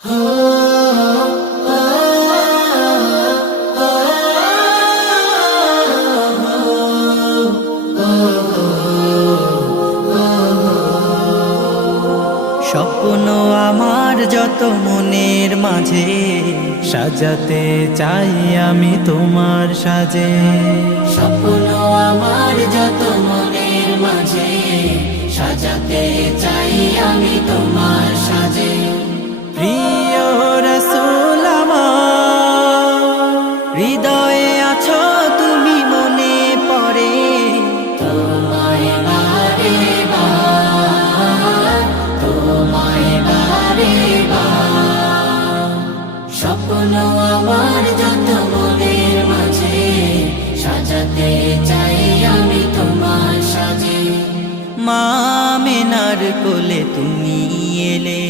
স্বপ্ন আমার যত মনের মাঝে সাজাতে চাই আমি তোমার সাজে। স্বপ্ন আমার যত মনের মাঝে সাজাতে চাই আমি তোমার সাজে। প্রিয় রাসূল আমার, হৃদয়ে আছো তুমি, মনে পড়ে তোমায় বারে বার, তোমায় বারে বার। স্বপ্ন আমার যত মনের মাঝে সাজাতে চাই আমি তোমার সাজে। মা আমিনার কোলে তুমি এলে,